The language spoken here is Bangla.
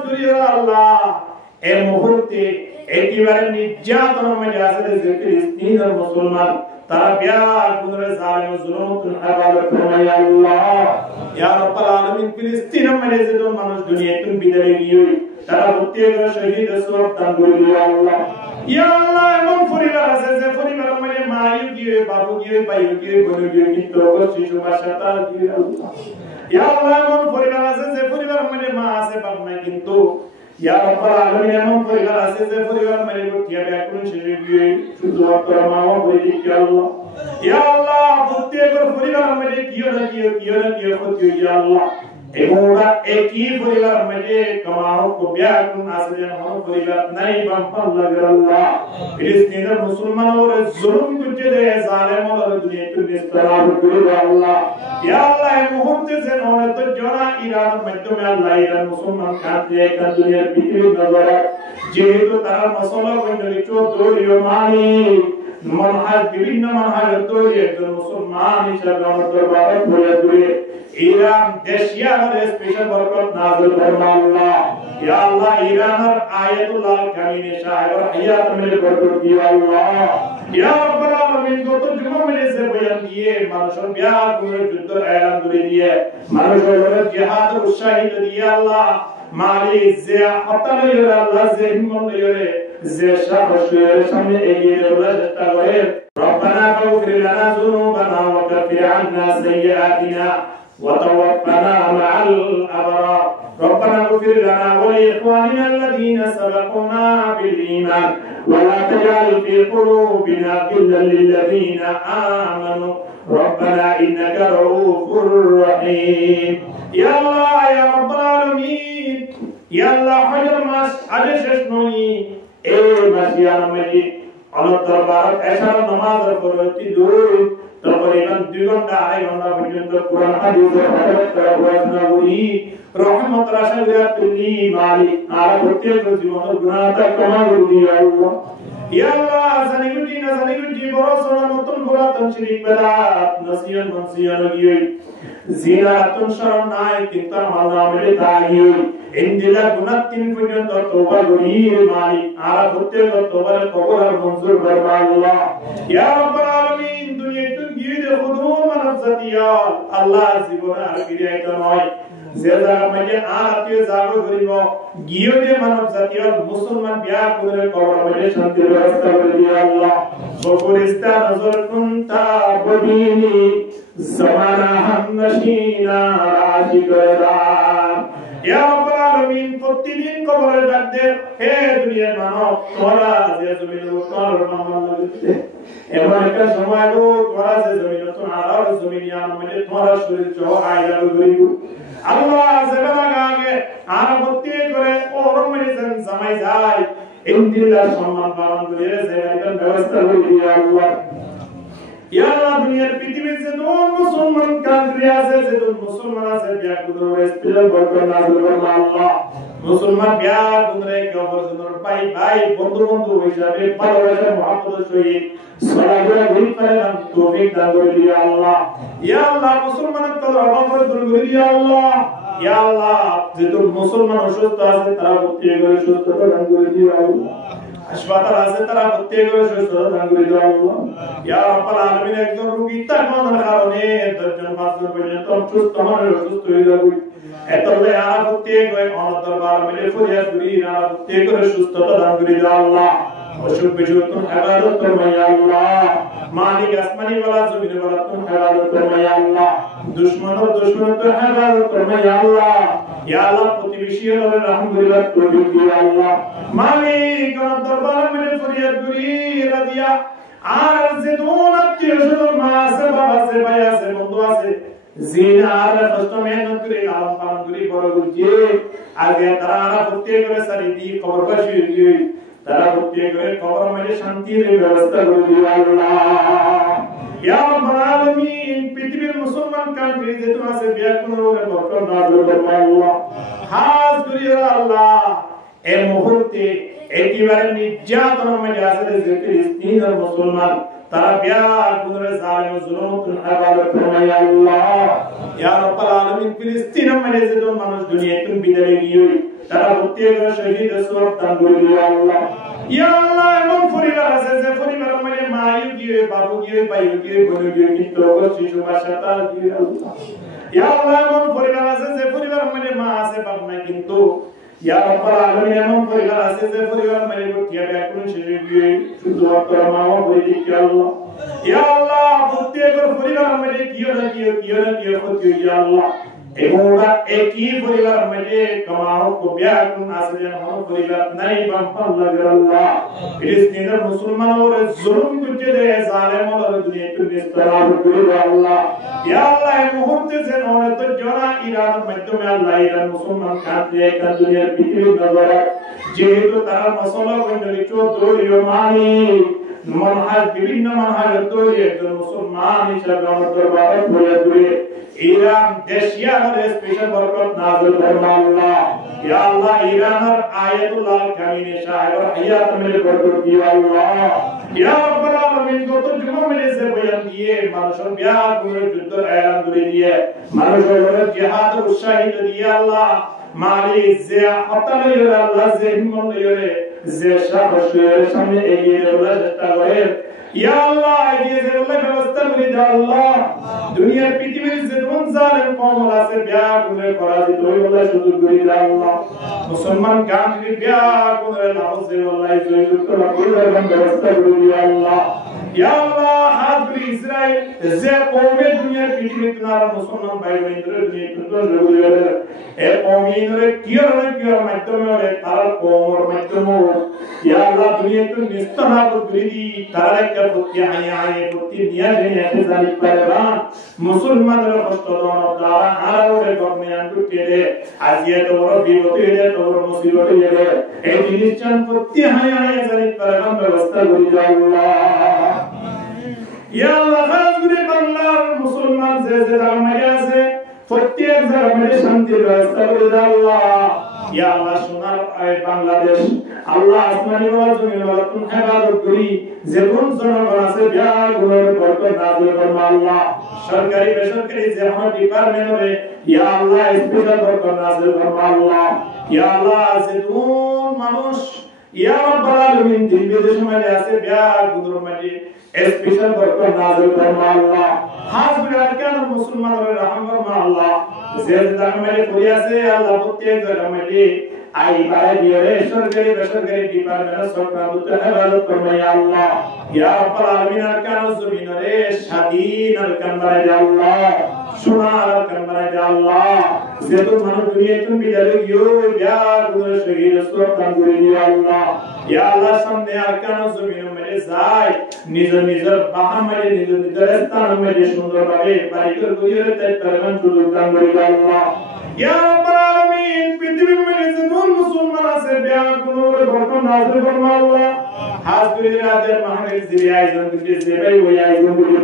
করি আল্লাহ এই মুহূর্তে একেবারে নির্যাতনের মধ্যে আছে যে ফিলিস্তিনের মুসলমান তারা ব্যাকুল জালিম জুলুম হারালে ফরমায় আল্লাহ ইয়া রাব্বাল আলামিন ফিলিস্তিনের মধ্যে যে মানুষ দুনিয়াতে বিদায় গিয়ে তারা প্রত্যেক শহীদ সওয়াব দান করে দিও আল্লাহ ইয়া আল্লাহ এমন পরিবার আছে যে পরিবারের মধ্যে মা গিয়ে বাবু গিয়ে ভাই গিয়ে বোন গিয়ে কিন্তু শিশু বাচ্চা তারা গিয়ে আল্লাহ ইয়া আল্লাহ এমন পরিবার আছে যে পরিবারের মধ্যে মা আছে বাপ নাই কিন্তু ইয়া রাব্বাল আলামিন এমন পরিবার আছে যে পরিবার মানে গঠিয়া ব্যাকুল শিশু গিয়ে শুধু তোর মা ও বই দিকে আল্লাহ ইয়া আল্লাহ প্রত্যেক পরিবারের মধ্যে কিও না কিও ক্ষতি ইয়া আল্লাহ এমনটা একই পরিবার মধ্যে কামাও কো ব্যাকুল আছে যেন পরিবার নাই বাম্পাল লাগে আল্লাহ ফিলিস্তিনের মুসলমানরা জুলুম করতে দেয় জালেমরা দুনিয়াতে বিস্তার করে আল্লাহ ইয়া আল্লাহ এই মুহূর্তে যেন তো জনা ইরানের মাধ্যমে আল্লাহ ইরান মুসলমান খাতে একটা দুনিয়ার পৃথিবীর নজরে যেহেতু তারা মশলা বন্ধলি চৌধুরী মানি মানহাজ বিভিন্ন মানহাজ তৈরি একজন মুসলমান হিসেবে আমার দরবারে পড়ে পড়ে ইরান দেশিয়ার স্পেশাল বরকত নাযিল ফরমা আল্লাহ ইয়া আল্লাহ ইরানের আয়াতুল্লাহ কামিনে শাহর হায়াত মেলে বরকত দিও আল্লাহ ইয়া রাব্বাল আলামিন গত জুমা মেলেছে বয়ান দিয়ে মানুষের ব্যাকুল যুদ্ধ এলান করে দিয়ে মানুষের জিহাদ উৎসাহিত দিয়ে আল্লাহ মালিক যে হতালে ইয়া আল্লাহ যে হিম্মত ইরে যে সাহসের সামনে এগিয়ে যাওয়ার চেষ্টা করে রব্বানা ফাগফির লানা যুনুবানা ওয়া কাফির আন্না সাইয়্যাতিনা ওয়া তাওফানা মা'আল আবরার ربنا اغفر لنا ولإخواننا الذين سبقونا بالإيمان ولا تجعل في قلوبنا غلا للذين آمنوا ربنا إنك رؤوف رحيم يا الله يا رب العالمين يا الله حجر মাস আজ শেষ নয় এই মাসিয়ার মধ্যে আল্লাহ দরবারে এশার নামাজের পরবর্তী দুই তকরিবান 2 ঘন্টা 2.5 ঘন্টা পর্যন্ত কোরআন হাদিসের হযরত করা পড়াশোনা করি রহমত রাশাদিয়াতুল্লি মালিক আর প্রত্যেক জীবনের গুনাহটা ক্ষমা করে দিও আল্লাহ ইয়া আল্লাহ জানিগুটি বড় সড় নতুন পুরাতন শিরিক বেদাত নসিয়ান মনসিয়ান গিয়ে জিনাতুন শরণ নাই কিন্তু আমার নামে দাঁড়িয়ে ইনদিলা গুনাহ তিন পর্যন্ত তওবা করি মালিক আর প্রত্যেক তওবার কবুল আর মঞ্জুর ফরমা আল্লাহ ইয়া রাব্বাল আলামিন দুনিয়াতে গিয়ে দেখো মানব জাতিয়া আল্লাহ জীবনে আর ফিরে আইতো নয় যে জায়গা মধ্যে আত্মীয় জাগো করিব গিয়ে যে মানব জাতীয় মুসলমান বিয়া করে কবর মধ্যে শান্তির ব্যবস্থা করে দিও আল্লাহ বকরিস্তা নজর কুনতা বদিনি জামানা হামনশিনা রাশিকরা ইয়া রাব্বাল আলামিন প্রতিদিন কবরে ডাক দে হে দুনিয়ার মানব তোরা যে জমিনের উপর মামলা করতে এমন একটা সময় গো তোরা যে জমিনের তো আলার জমিনিয়া মানে তোরা শরীর চো আইলা করিব আল্লাহ জেবালা আগে আর প্রত্যেক করে ওরম মেডিসিন জামাই যায় ইনদিল্লাহ সম্মান পালন করে জেবালার ব্যবস্থা করে দিও আল্লাহ ইয়া আল্লাহ দুনিয়ার পৃথিবীতে যে মুসলমান কান্ট্রি আছে যে মুসলমান আছে ব্যাকুল স্পেশাল বরকত নাযিল ফরমা আল্লাহ মুসলমান ব্যাকুল রে কবর জনর ভাই বন্ধু হিসাবে ভালোবাসা মুহাব্বতের সহিত সালাতুল্লাহ বিলফারাম তৌফিক দান করে দিও আল্লাহ ইয়া আল্লাহ মুসলমানের কবর অবর দূর করে দিও আল্লাহ ইয়া আল্লাহ যে মুসলমান অসুস্থ আছে তারা প্রত্যেক করে সুস্থতা দান করে দিও আল্লাহ হাসপাতাল আছে তারা প্রত্যেক করে সুস্থতা দান করে দিও আল্লাহ ইয়া রাব্বাল আলামিন একজন রোগী তাকওয়ার কারণে 10 জন 5 জন পর্যন্ত অসুস্থ হয়ে যাবে এতলে আর প্রত্যেক করে আমার দরবার মিলে ফরিয়াদ করি আর প্রত্যেক করে সুস্থতা দান করে দিও আল্লাহ অসুখ বিসুখ তুমি ইবাদত করো ইয়া আল্লাহ মালিক আসমানি ওয়ালা জমিন ওয়ালা তুমি ইবাদত করো ইয়া আল্লাহ দুশমন তো ইবাদত করো ইয়া আল্লাহ ইয়া আল্লাহ প্রতিবেশীর রহম করিবার তৌফিক দিও আল্লাহ মালিক আমার দরবার মিলে ফরিয়াদ করি রাদিয়া আর যে দোন আত্মীয় স্বজন মা আছে বাবা আছে ভাই আছে বন্ধু আছে জিনার কষ্ট মেহনত করে লালন পালন করে বড় করছে আগে তারা প্রত্যেক করে সারি দি খবর পাশি দিয়ে তারা প্রত্যেক করে খবর মেলে শান্তির ব্যবস্থা করে দিও আল্লাহ ইয়া রাব্বাল আলামিন পৃথিবীর মুসলমান কান্ট্রি যে তোমার আছে ব্যাকুল করে বরকত নাযিল ফরমা আল্লাহ হাজ করিও আল্লাহ এই মুহূর্তে একেবারে নির্যাতনের মধ্যে আছে যে ফিলিস্তিনের মুসলমান তারা বিয়ার পুনরে জালিম জুলুমতুল হাওয়ালে ফরমায় আল্লাহ ইয়া রাব্বাল আলামিন ফিলিস্তিনের মধ্যে যে মানুষ দুনিয়াতে বিদায় গিয়ে তারা প্রত্যেক শহীদ সওয়াব দান করে দিও আল্লাহ ইয়া আল্লাহ এমন পরিবার আছে যে পরিবারের মধ্যে মা গিয়ে বাবু গিয়ে ভাই গিয়ে বোন গিয়ে কিন্তু শিশু বাচ্চা গিয়ে আল্লাহ ইয়া আল্লাহ এমন পরিবার আছে যে পরিবারের মধ্যে মা আছে বাবা নাই কিন্তু ইয়া রাব্বাল আলামিন এমন পরিবার আছে যে পরিবারের মধ্যে গোটিয়া ব্যাকুল শিশু গিয়ে শুধু আপনার মা বলে দিকে আল্লাহ ইয়া আল্লাহ প্রত্যেক পরিবারের মধ্যে কিও না কিও ক্ষতি ইয়া আল্লাহ এমোরা একই পরিবার মধ্যে কামাও কো ব্যাকুল আছে এমন পরিবার নাই বাবা আল্লাহ ফিলিস্তিনের মুসলমানদের জুলুম করতে দেয় জালেমদের দুনিয়াতে বিস্তার করে আল্লাহ ইয়া আল্লাহ এই মুহূর্তে যে নয়তো জনা ইরানের মাধ্যমে আল্লাহ ইরান মুসলমান কাঁদে একটা দুনিয়ার পৃথিবীর নজরে যেহেতু তারা মশলা বন্ধনী চৌধুরী মানি মনহাজ বিভিন্ন মনহাজ তৈরি একজন মুসলমান হিসাবে আমার দরবারে পড়ে দুয়ে ইরান দেশিয়ার স্পেশাল বরকত নাযিল ফরমা আল্লাহ ইয়া আল্লাহ ইরানের আয়াতুল্লাহ কামিনে শাহর হায়াত মিলে বরকত দিও আল্লাহ ইয়া রাব্বাল আলামিন কত যুবক মিলে সে বয়ান দিয়ে মানুষের বিয়ার করে যুদ্ধ এলান করে দিয়ে মানুষের জিহাদ উৎসাহিত দিয়ে আল্লাহ মালিক যে হতালে আল্লাহ যে হিম্মত লইরে যে সাহসের সামনে এগিয়ে যাওয়ার চেষ্টা করে ইয়া আল্লাহ এগিয়ে যাওয়ার ব্যবস্থা করে দাও আল্লাহ দুনিয়ার পৃথিবীর যে কোন জালেম কওম আছে বিয়া করে পরাজিত হই আল্লাহ সুযোগ করে দাও আল্লাহ মুসলমান গামকে বিয়া করে নাওজে আল্লাহ জয়যুক্ত করার ব্যবস্থা করে দিও আল্লাহ ইয়া আল্লাহ হাজর ইসরাইল যে কওমে দুনিয়ার পৃথিবীতে নারা মুসলমান ভাই বোনদের দুনিয়াতে জরুরি এ কওমিনরে কিয়র মাধ্যমে তার কওমের মাধ্যমে ইয়া আল্লাহ দুনিয়াতে নিস্তার করে দি তার একটা প্রতি আয় প্রতি নিয়া নিয়ে জানি পারবা মুসলমানদের কষ্ট দ্বারা আরোরে গমনে আনতে দে আজিয়া তোর বিপদে দে তোর মুসিবতে দে এই জিনিসটার প্রতি আয় জানি পারবা ব্যবস্থা করে দাও আল্লাহ ইয়া আল্লাহ হাজরে বাংলার মুসলমান যে জায়গায় আছে প্রত্যেক জায়গায় শান্তির ব্যবস্থা করে দাও আল্লাহ ইয়া আল্লাহ সোনার বাংলাদেশ আল্লাহ আসমানি ওয়া জমিন ওয়া তুম ইবাদত করি যে কোন জনগণ আছে বিয়া গুলোর বরকত নাযিল ফরমা আল্লাহ সরকারি বেসরকারি যে আমার ডিপার্টমেন্টে ইয়া আল্লাহ স্পেশাল বরকত নাযিল ফরমা আল্লাহ ইয়া আল্লাহ যে কোন মানুষ ইয়া রাব্বাল আলামিন দিন বিদেশ মানে আছে বিয়া গুলোর মানে স্পেশাল বরকত নাযিল ফরমা আল্লাহ হাজরে আরকান মুসলমানদের রহম ফরমা আল্লাহ যে জায়গায় পড়ে আছে আল্লাহ প্রত্যেক জায়গায় আই বারে দিয়ে সরকারি বেসরকারি ডিপার্টমেন্ট সরকার দুটো হেফাজত ফরমায় আল্লাহ ইয়া রাব্বাল আলামিন আরকান জমিনরে স্বাধীন আরকান বানায় আল্লাহ সোনার আরকান বানায় আল্লাহ যে তো মানুষ দুনিয়াতে বিদায় গিয়ে বিয়া গুলো শহীদ সরকার করে দিয়ে আল্লাহ ইয়া আল্লাহ সামনে আরকান জমিন মেরে যায় নিজের বাহামারে নিজের স্থান মেরে সুন্দরভাবে বাড়িঘর গড়িয়ে তাই তারমান সুযোগ দান করে আল্লাহ ইয়া রাব্বাল আলামিন পৃথিবীর মধ্যে যে মুসলমান আছে বিয়া গুলো বরকত নাযিল ফরমা আল্লাহ হাজরে রাতের মাহফিল জিয়া আয়োজন করে যে ভাই ওই আয়োজন করে